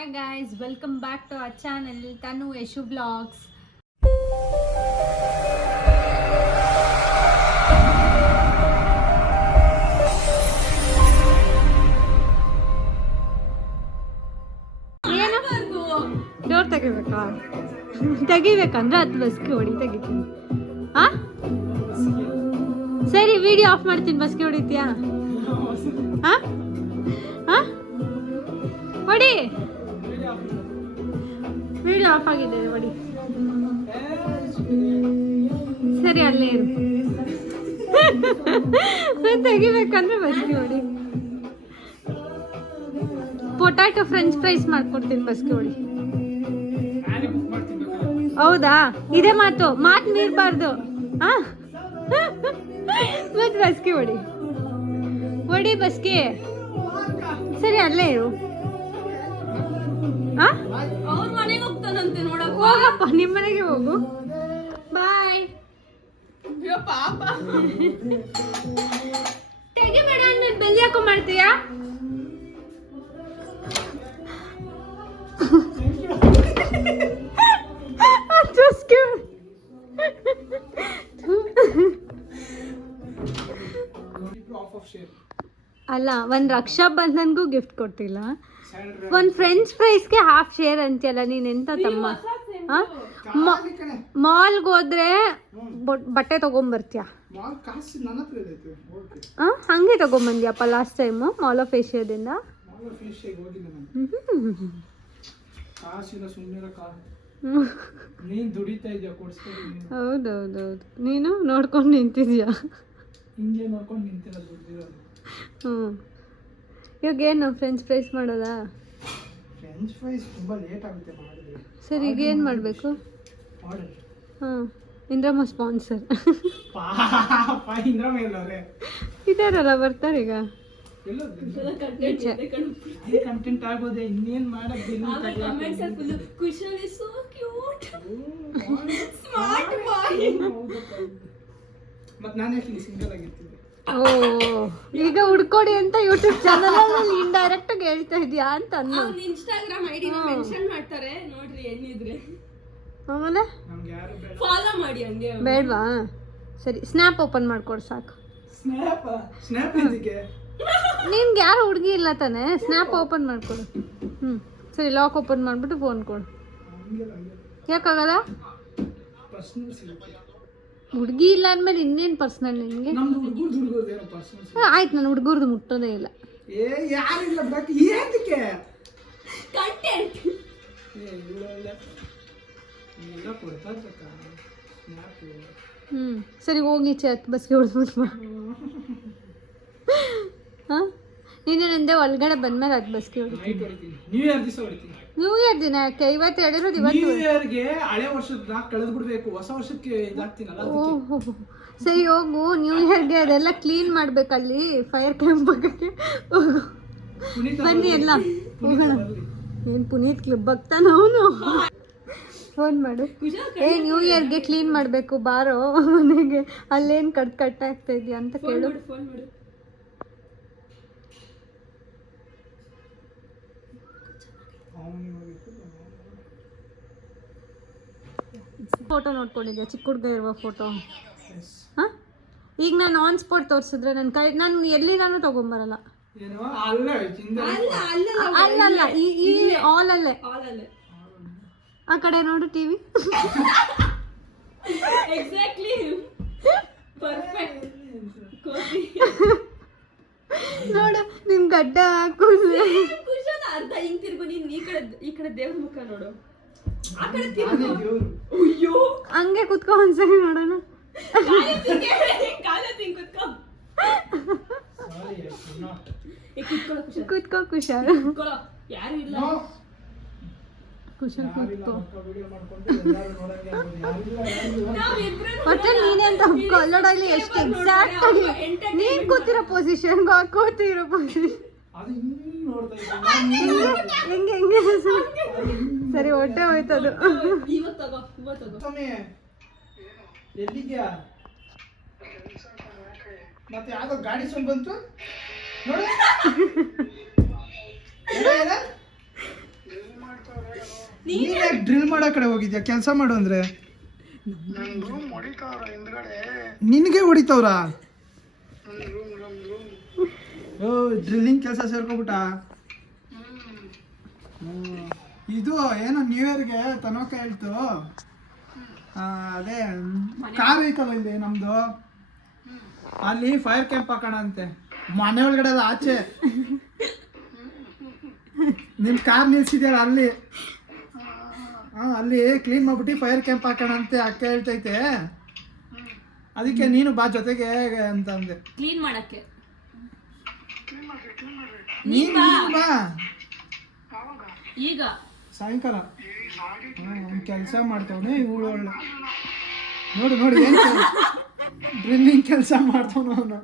Hi guys, welcome back to our channel Tanu Eshu Vlogs. Door ತೆಗಿಬೇಕಾ? ತೆಗಿಬೇಕಂದ್ರೆ ಅದು ಬಸ್ಗೆ ಹೊಡಿ ತೆಗಿತೀನಿ. ಸರಿ, ವಿಡಿಯೋ ಆಫ್ ಮಾಡ್ತೀನಿ. ಬಸ್ಗೆ ಹೊಡಿತೀಯಾ? ಹೊಡಿ. ವಿಡಿಯೋ ಆಫ್ ಆಗಿದೆ, ಹೊಡಿ. ಸರಿ, ಅಲ್ಲೇ ಇರು. ತೆಗಿಬೇಕಂದ್ರೆ ಬಸ್ಗೆ ಹೊಡಿ. ಪೊಟ್ಯಾಟೊ ಫ್ರೆಂಚ್ ಫ್ರೈಸ್ ಮಾಡ್ಕೊಡ್ತೀನಿ, ಬಸ್ಗೆ ಹೊಡಿ. ಹೌದಾ? ಇದೇ ಮಾತು ಮೀರ್ಬಾರ್ದು. ಮತ್ ಬಸ್ಗೆ ಹೊಡಿ. ಹೊಡಿ ಬಸ್ಗೆ. ಸರಿ, ಅಲ್ಲೇ ಇರು. ಹೋಗಪ್ಪ, ನಿಮ್ಮ ಮನೆಗೆ ಹೋಗು. ಬಾಯ್. ತೆಗಿಬೇಡ ಅಂದ್ರೆ ಬೆಲ್ಲಿ ಹಾಕೋ ಮಾಡ್ತೀಯಾ? ಅಲ್ಲ, ಒಂದ್ ರಕ್ಷಾ ಬಂಧನ್ಗೂ ಗಿಫ್ಟ್ ಕೊಟ್ಟಿಲ್ಲ, ಒಂದ್ ಫ್ರೆಂಚ್ ಫ್ರೈಸ್ಗೆ ಹಾಫ್ ಶೇರ್ ಅಂತೀಯಲ್ಲ ನೀನ್. ಎಂತ ತಮ್ಮ? ಮಾಲ್ಗೆ ಹೋದ್ರೆ ಬಟ್ಟೆ ತಗೊಂಬರ್ತೀಯ? ಹಂಗೆ ತಗೊಂಬಂದ್ಯಪ್ಪ ಲಾಸ್ಟ್ ಟೈಮು ಮಾಲ್ ಆಫ್ ಏಷ್ಯಾದಿಂದ. ಹೌದೌದೌದು, ನೀನು ನೋಡ್ಕೊಂಡು ನಿಂತಿದ್ಯಾ? ಇವಾಗ ಏನು ಫ್ರೆಂಚ್ ಫ್ರೈಸ್ ಮಾಡೋದಾ? ಫ್ರೆಂಚ್ ಫ್ರೈಸ್ ತುಂಬಾ ಲೇಟ್ ಆಗುತ್ತೆ ಮಾಡಿದ್ರೆ. ಸರಿ, ಈಗ ಏನು ಮಾಡಬೇಕು? ಇಂದ್ರಮ್ಮ ಸ್ಪಾನ್ಸರ್. ಇಂದ್ರಮ್ಮ ಎಲ್ಲವ್ರೆ ಇದಾರಲ್ಲ, ಬರ್ತಾರೆ ಈಗ. ಕಂಟೆಂಟ್ ಆಗೋದೆ, ಇನ್ನೇನ್ ಮಾಡೋದು? ಮತ್ ನಾನು ಯಾಕೆ ಸಿಂಗಲ್ ಆಗಿರ್ತೀನಿ? ಓ, ಈಗ ಹುಡ್ಕೊಡಿ ಅಂತ ಯೂಟ್ಯೂಬ್ ಚಾನಲ್ ಅಲ್ಲಿ ಇಂಡೈರೆಕ್ಟ್ ಆಗಿ ಹೇಳ್ತಾ ಇದೀಯಾ ಅಂತ ಅನ್ನು. ಇನ್ಸ್ಟಾಗ್ರಾಮ್ ಐಡಿ ಮೆನ್ಷನ್ ಮಾಡ್ತಾರೆ ನೋಡ್ರಿ, ಎಲ್ಲಿದ್ರೆ ಆಮೇಲೆ ಫಾಲೋ ಮಾಡಿ. ಹಂಗೆ ಬೇಡವಾ? ಸರಿ, ಸ್ನ್ಯಾಪ್ ಓಪನ್ ಮಾಡ್ಕೊಡು ಸಾಕು. ಸ್ನ್ಯಾಪ್ ಇದಕ್ಕೆ ನಿನ್ಗೆ ಯಾರು ಹುಡುಗಿ ಇಲ್ಲ ತಾನೆ? ಸ್ನ್ಯಾಪ್ ಓಪನ್ ಮಾಡ್ಕೊಡು. ಸರಿ, ಲಾಕ್ ಓಪನ್ ಮಾಡ್ಬಿಟ್ಟು ಫೋನ್ ಕೊಡು. ಯಾಕಾಗಲ್ಲ? ಹುಡುಗಿ ಇಲ್ಲ ಅಂದ್ಮೇಲೆ ಇನ್ನೇನು ಪರ್ಸನಲ್ ನಿನ್ಗೆ? ಆಯ್ತು, ನಾನು ಹುಡುಗರ್ದು ಮುಟ್ಟೋದೇ ಇಲ್ಲ. ಸರಿ, ಹೋಗಿ ಬಸ್ಗೆ ಹೊಡೆದ್ಬಿಟ್ಟು. ನೀನು ನಂದೆ ಒಳಗಡೆ ಬಂದ್ಮೇಲೆ ಅದು ಬಸ್ಗೆ ಹೊಡಿತೀನಿ. ನ್ಯೂ ಇಯರ್ ದಿನ ಯಾಕೆ? ಇವತ್ತು ಹೇಳಿರೋದು ಇವತ್ತು. ನ್ಯೂ ಇಯರ್ಗೆ ಹಳೆ ವರ್ಷದ ಕಳೆದು ಬಿಡ್ಬೇಕು, ಹೊಸ ವರ್ಷಕ್ಕೆ ಇದಾಗ್ತೀನಲ್ಲ. ಓಹೋ, ಸರಿ ಹೋಗು. ನ್ಯೂ ಇಯರ್ಗೆ ಅದೆಲ್ಲ ಕ್ಲೀನ್ ಮಾಡ್ಬೇಕಲ್ಲಿ, ಫೈರ್ ಕ್ಯಾಂಪ್ ಬಗ್ಗೆ. ಬನ್ನಿ ಎಲ್ಲ ಹೋಗೋಣ. ಏನು ಪುನೀತ್ ಕ್ಲಬ್ ಆಗ್ತಾನ ಅವನು? ಫೋನ್ ಮಾಡು. ನ್ಯೂ ಇಯರ್ಗೆ ಕ್ಲೀನ್ ಮಾಡಬೇಕು, ಬಾರೋ ಮನೆಗೆ. ಅಲ್ಲೇನು ಕಟ್ಟಾಗ್ತಾ ಇದೆಯಾ ಅಂತ ಕೇಳು. ಫೋಟೋ ನೋಡ್ಕೊಂಡಿದ್ಯಾ? ಚಿಕ್ಕ ಹುಡುಗ ಇರುವ ಫೋಟೋ. ಈಗ ನಾನು ಆನ್ ಸ್ಪಾಟ್ ತೋರಿಸಿದ್ರೆ ನಾನು ಎಲ್ಲಿ ನಾನು ತಗೊಂಬರಲ್ಲ. ಅಲ್ಲಲ್ಲ, ಈ ಆಲ್ ಅಲ್ಲೇ. ಆ ಕಡೆ ನೋಡು ಟಿವಿ. Exactly perfect. ನೋಡು, ನಿಮ್ ಗಡ್ಡ ಕುಶಲ ಅರ್ಧ ಹಿಂಗ್ ತಿರ್ಗು. ನೀನ್ ಈ ಕಡೆ ದೇವ್ರ ಮುಖ ನೋಡು, ಆ ಕಡೆ ಅಯ್ಯೋ, ಹಂಗೆ ಕುತ್ಕೊ ಒಂದ್ಸರಿ ನೋಡೋಣ. ಕುತ್ಕೋ ಕುಶಾಲ್. ಯಾರು ಇಲ್ಲ, ಕುಶಲ್ ಕೂತ್ಕೋ. ಮತ್ತೆ ನೀನೇ ಅಂತ ಒಳ್ಳೊಡಲ್ಲಿ ಎಷ್ಟು ಎಕ್ಸಾಕ್ಟ್ ಆಗಿ ನೀನ್ ಕೂತಿರೋ ಪೊಸಿಷನ್, ಕೂತಿರೋ ಪೊಸಿಷನ್ ಹೆಂಗೆ ಹೆಂಗೆ. ಸರಿ, ಹೊಟ್ಟೆ ಹೋಯ್ತದು. ಎಲ್ಲಿದ್ಯಾ? ಮತ್ತೆ ಯಾವ್ದೋ ಗಾಡಿ ಸೊಂಡ್ ಬಂತು ನೋಡು. ನೀನ್ ಯಾಕೆ ಡ್ರಿಲ್ ಮಾಡೋ ಕಡೆ ಹೋಗಿದ್ಯಾ? ಕೆಲಸ ಮಾಡು ಅಂದ್ರೆ ನಿನಗೆ ಹೊಡಿತವ್ರಾ? ಓ ಡ್ರಿಲ್ಲಿಂಗ್ ಕೆಲಸ ಸೇರ್ಕೊಬಿಟ್ಟ. ಇದು ಏನೋ ನ್ಯೂ ಇಯರ್ಗೆ ತನಕ ಹೇಳ್ತು, ಅದೇ ಕಾರ್ ಐತಲ್ಲ ಇಲ್ಲಿ ನಮ್ದು, ಅಲ್ಲಿ ಫೈರ್ ಕ್ಯಾಂಪ್ ಹಾಕೋಣ ಅಂತೆ ಮನೆ ಒಳಗಡೆ ಅಲ್ಲ, ಆಚೆ ನಿಮ್ ಕಾರ್ ನಿಲ್ಸಿದ್ಯಲ್ಲ ಅಲ್ಲಿ, ಅಲ್ಲಿ ಕ್ಲೀನ್ ಮಾಡ್ಬಿಟ್ಟು ಫೈರ್ ಕ್ಯಾಂಪ್ ಹಾಕೋಣ ಅಂತೆ ಅಕ್ಕ ಹೇಳ್ತೈತೆ. ಅದಕ್ಕೆ ನೀನು ಬಾ ಜೊತೆಗೆ ಅಂತ ಅಂದೆ. ಕ್ಲೀನ್ ಮಾಡಕ್ಕೆ ನೀನು ಬಾ ಈಗ ಸಾಯಂಕಾಲ. ಕೆಲಸ ಮಾಡ್ತಾವನೆ ಇವಳು ಒಳ್ಳೆ ನೋಡು ನೋಡಿ ಏನ್ ಡ್ರಿಲ್ಲಿಂಗ್ ಕೆಲಸ ಮಾಡ್ತಾವನು ಅವನು.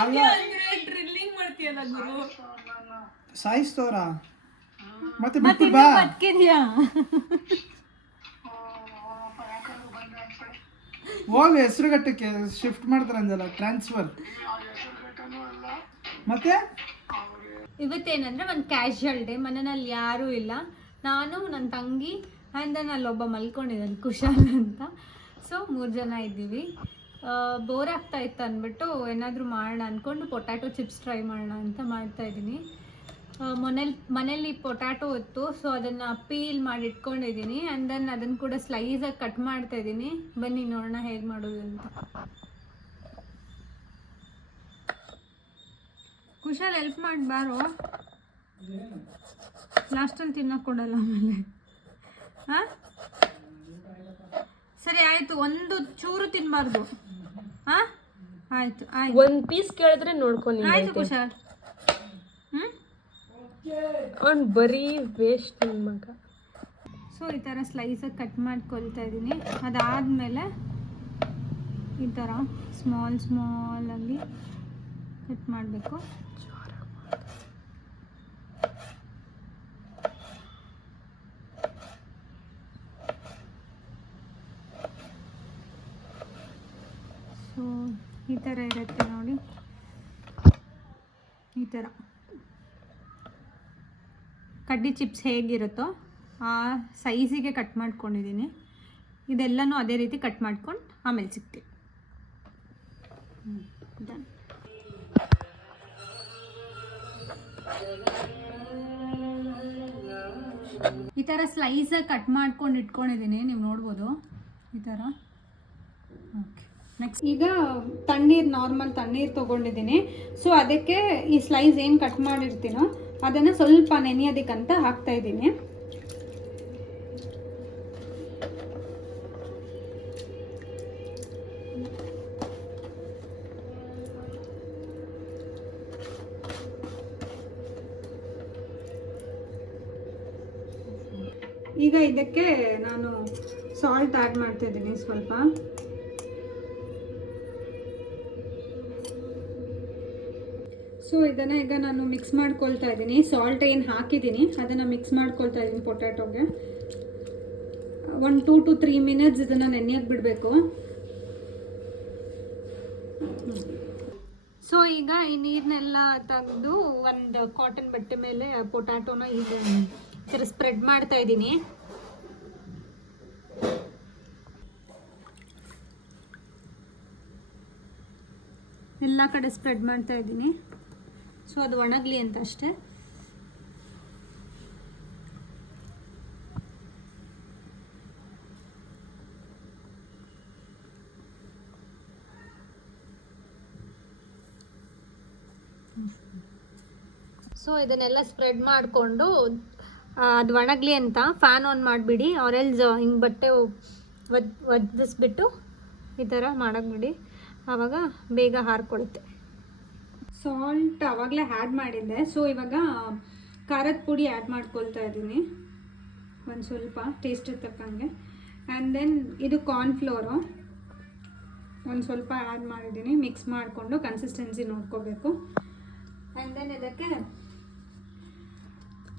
ಅಲ್ಲ ಡ್ರಿಲ್ಲಿಂಗ್ ಮಾಡ್ತೀಯಲ್ಲ ಗುರು, ಸಾಯಿಸ್ತವ್ರ ಮತ್ತೆ ಬಿಟ್ಟು ಬಾ. ಹೋಗಿ ಹೆಸರುಘಟ್ಟಕ್ಕೆ ಶಿಫ್ಟ್ ಮಾಡ್ತಾರೆ ಅಂದಲ್ಲ, ಟ್ರಾನ್ಸ್ಫರ್. ಮತ್ತೆ ಇವತ್ತೇನಂದ್ರೆ ಒಂದು ಕ್ಯಾಶುವಲ್ ಡೇ, ಮನೆಯಲ್ಲಿ ಯಾರೂ ಇಲ್ಲ, ನಾನು ನನ್ನ ತಂಗಿ ಆ್ಯಂಡ್ ದೆನ್ ಅಲ್ಲೊಬ್ಬ ಮಲ್ಕೊಂಡಿದ್ದಾನೆ ಕುಶಾಲ್ ಅಂತ. ಸೊ 3 ಜನ ಇದ್ದೀವಿ. ಬೋರ್ ಆಗ್ತಾ ಇತ್ತು ಅಂದ್ಬಿಟ್ಟು ಏನಾದರೂ ಮಾಡೋಣ ಅಂದ್ಕೊಂಡು ಪೊಟ್ಯಾಟೊ ಚಿಪ್ಸ್ ಟ್ರೈ ಮಾಡೋಣ ಅಂತ ಮಾಡ್ತಾಯಿದ್ದೀನಿ. ಮನೇಲಿ ಪೊಟ್ಯಾಟೊ ಇತ್ತು, ಸೊ ಅದನ್ನು ಪೀಲ್ ಮಾಡಿ ಇಟ್ಕೊಂಡಿದ್ದೀನಿ ಆ್ಯಂಡ್ ದೆನ್ ಅದನ್ನು ಕೂಡ ಸ್ಲೈಸಾಗಿ ಕಟ್ ಮಾಡ್ತಾಯಿದ್ದೀನಿ. ಬನ್ನಿ ನೋಡೋಣ ಹೇಗೆ ಮಾಡೋದು ಅಂತ. ಕುಶಾಲ್ ಹೆಲ್ಪ್ ಮಾಡಿ ಬಾರೋ, ಲಾಸ್ಟಲ್ಲಿ ತಿನ್ನೋಕೆ ಕೊಡಲ್ಲ ಆಮೇಲೆ. ಹಾಂ ಸರಿ ಆಯಿತು, ಒಂದು ಚೂರು ತಿನ್ನಬಾರ್ದು. ಹಾಂ ಆಯಿತು ಆಯ್ತು, ಒಂದ್ ಪೀಸ್ ಕೇಳಿದ್ರೆ ನೋಡ್ಕೊಂಡು ಆಯಿತು ಕುಶಾಲ್. ಅವ್ನು ಬರೀ ವೇಸ್ಟ್ ನನ್ನ ಮಗ. ಸೊ ಈ ಥರ ಸ್ಲೈಸಾಗಿ ಕಟ್ ಮಾಡ್ಕೊಳ್ತಾ ಇದ್ದೀನಿ. ಅದಾದಮೇಲೆ ಈ ಥರ ಸ್ಮಾಲಾಗಿ ಕಟ್ ಮಾಡಬೇಕು. ಸೊ ಈ ಥರ ಇರುತ್ತೆ ನೋಡಿ, ಈ ಥರ ಕಡ್ಡಿ ಚಿಪ್ಸ್ ಹೇಗಿರುತ್ತೋ ಆ ಸೈಜಿಗೆ ಕಟ್ ಮಾಡ್ಕೊಂಡಿದ್ದೀನಿ. ಇದೆಲ್ಲನೂ ಅದೇ ರೀತಿ ಕಟ್ ಮಾಡ್ಕೊಂಡು ಆಮೇಲೆ ಸಿಗ್ತೀವಿ. ಡನ್. ಈ ಥರ ಸ್ಲೈಸಾಗಿ ಕಟ್ ಮಾಡ್ಕೊಂಡು ಇಟ್ಕೊಂಡಿದ್ದೀನಿ, ನೀವು ನೋಡ್ಬೋದು ಈ ಥರ. ಓಕೆ, ನೆಕ್ಸ್ಟ್ ಈಗ ನಾರ್ಮಲ್ ತಣ್ಣೀರು ತೊಗೊಂಡಿದ್ದೀನಿ. ಸೊ ಅದಕ್ಕೆ ಈ ಸ್ಲೈಸ್ ಏನು ಕಟ್ ಮಾಡಿರ್ತೀನೋ ಅದನ್ನು ಸ್ವಲ್ಪ ನೆನೆಯೋದಕ್ಕಂತ ಹಾಕ್ತಾ ಇದ್ದೀನಿ. ಈಗ ಇದಕ್ಕೆ ನಾನು ಸಾಲ್ಟ್ ಆ್ಯಡ್ ಮಾಡ್ತಾ ಇದ್ದೀನಿ ಸ್ವಲ್ಪ. ಸೊ ಇದನ್ನು ಈಗ ನಾನು ಮಿಕ್ಸ್ ಮಾಡ್ಕೊಳ್ತಾ ಇದ್ದೀನಿ. ಸಾಲ್ಟ್ ಏನು ಹಾಕಿದ್ದೀನಿ ಅದನ್ನು ಮಿಕ್ಸ್ ಮಾಡ್ಕೊಳ್ತಾ ಇದ್ದೀನಿ ಪೊಟ್ಯಾಟೋಗೆ. 2 to 3 minutes ಇದನ್ನು ನೆನೆಯಕ್ಕೆ ಬಿಡಬೇಕು. ಸೊ ಈಗ ಈ ನೀರನ್ನೆಲ್ಲ ತೆಗೆದು ಒಂದು ಕಾಟನ್ ಬಟ್ಟೆ ಮೇಲೆ ಪೊಟ್ಯಾಟೋನ ಈಗ ಈ ಥರ ಸ್ಪ್ರೆಡ್ ಮಾಡ್ತಾ ಇದ್ದೀನಿ. ಎಲ್ಲ ಕಡೆ ಸ್ಪ್ರೆಡ್ ಮಾಡ್ತಾ ಇದ್ದೀನಿ. ಸೊ ಅದು ಒಣಗಲಿ ಅಂತ ಅಷ್ಟೇ. ಸೊ ಇದನ್ನೆಲ್ಲ ಸ್ಪ್ರೆಡ್ ಮಾಡಿಕೊಂಡು ಅದು ಒಣಗಲಿ ಅಂತ ಫ್ಯಾನ್ ಆನ್ ಮಾಡಿಬಿಡಿ, ಆರೆಲ್ಸ್ ಹಿಂಗೆ ಬಟ್ಟೆ ಒದಿಸ್ಬಿಟ್ಟು ಈ ಥರ ಮಾಡಕ್ಬಿಡಿ, ಆವಾಗ ಬೇಗ ಹಾರ್ಕೊಳ್ಳುತ್ತೆ. ಸಾಲ್ಟ್ ಆವಾಗಲೇ ಆ್ಯಡ್ ಮಾಡಿದ್ದೆ. ಸೊ ಇವಾಗ ಖಾರದ ಪುಡಿ ಆ್ಯಡ್ ಮಾಡ್ಕೊಳ್ತಾ ಇದ್ದೀನಿ ಒಂದು ಸ್ವಲ್ಪ ಟೇಸ್ಟಿಗೆ ತಕ್ಕಂಗೆ. ಆ್ಯಂಡ್ ದೆನ್ ಇದು ಕಾರ್ನ್ಫ್ಲೋರು ಒಂದು ಸ್ವಲ್ಪ ಆ್ಯಡ್ ಮಾಡಿದ್ದೀನಿ. ಮಿಕ್ಸ್ ಮಾಡಿಕೊಂಡು ಕನ್ಸಿಸ್ಟೆನ್ಸಿ ನೋಡ್ಕೋಬೇಕು. ಆ್ಯಂಡ್ ದೆನ್ ಇದಕ್ಕೆ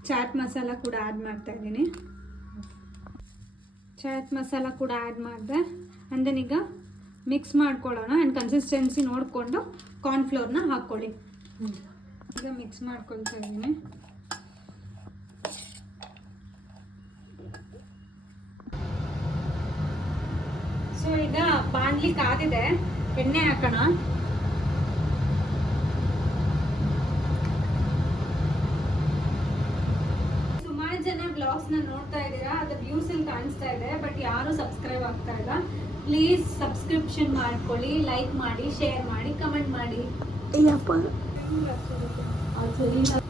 ಚಾಟ್ ಮಸಾಲ ಕೂಡ ಆ್ಯಡ್ ಮಾಡ್ತಾಯಿದ್ದೀನಿ. ಚಾಟ್ ಮಸಾಲ ಕೂಡ ಆ್ಯಡ್ ಮಾಡಿದೆ. ಆ್ಯಂಡ್ ದೆನ್ ಈಗ ಮಿಕ್ಸ್ ಮಾಡ್ಕೊಳ್ಳೋಣ. ಆ್ಯಂಡ್ ಕನ್ಸಿಸ್ಟೆನ್ಸಿ ನೋಡಿಕೊಂಡು ಕಾರ್ನ್ಫ್ಲೋರ್ನ ಹಾಕ್ಕೊಳ್ಳಿ. ಈಗ ಮಿಕ್ಸ್ ಮಾಡ್ಕೊಳ್ತಾ ಇದ್ದೀನಿ. ಬಾಣಲಿ ಕಾದಿದೆ, ಎಣ್ಣೆ ಹಾಕೋಣ. ಸುಮಾರು ಜನ ವ್ಲಾಗ್ಸ್ನ ನೋಡ್ತಾ ಇದ್ದೀರಾ, ಅದು ವ್ಯೂಸ್ ಅಲ್ಲಿ ಕಾಣಿಸ್ತಾ ಇದೆ, ಬಟ್ ಯಾರು ಸಬ್ಸ್ಕ್ರೈಬ್ ಆಗ್ತಾ ಇಲ್ಲ. ಪ್ಲೀಸ್ ಸಬ್ಸ್ಕ್ರಿಪ್ಷನ್ ಮಾಡ್ಕೊಳ್ಳಿ, ಲೈಕ್ ಮಾಡಿ, ಶೇರ್ ಮಾಡಿ, ಕಮೆಂಟ್ ಮಾಡಿ.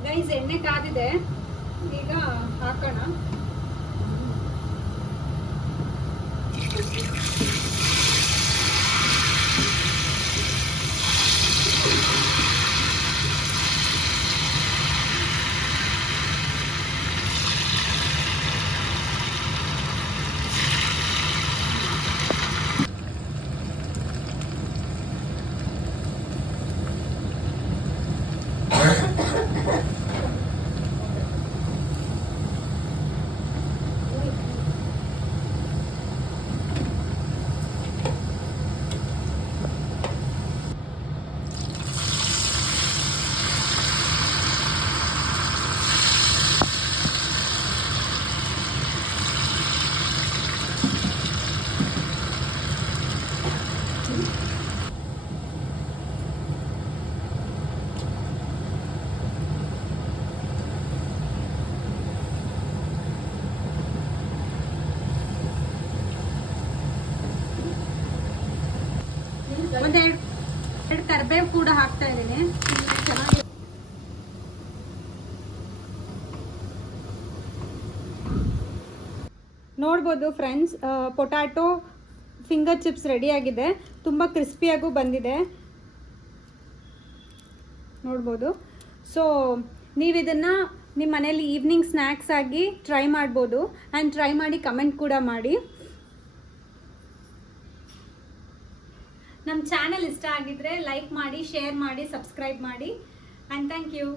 ಗೈಸ್ ಎಣ್ಣೆ ಕಾದಿದೆ, ಈಗ ಹಾಕೋಣ. ಒಂದೆರಡು ಕರಿಬೇವು ಕೂಡ ಹಾಕ್ತಾ ಇದ್ದೀನಿ. ಚೆನ್ನಾಗಿ ನೋಡ್ಬೋದು friends, potato finger chips ready ಆಗಿದೆ. ತುಂಬ ಕ್ರಿಸ್ಪಿಯಾಗೂ ಬಂದಿದೆ, ನೋಡ್ಬೋದು. ಸೊ ನೀವು ಇದನ್ನು ನಿಮ್ಮ ಮನೇಲಿ ಈವ್ನಿಂಗ್ ಸ್ನ್ಯಾಕ್ಸ್ ಆಗಿ ಟ್ರೈ ಮಾಡ್ಬೋದು. ಆ್ಯಂಡ್ ಟ್ರೈ ಮಾಡಿ ಕಮೆಂಟ್ ಕೂಡ ಮಾಡಿ. ನಮ್ಮ ಚಾನಲ್ ಇಷ್ಟ ಆಗಿದ್ರೆ ಲೈಕ್ ಮಾಡಿ, ಶೇರ್ ಮಾಡಿ, ಸಬ್ಸ್ಕ್ರೈಬ್ ಮಾಡಿ. And thank you.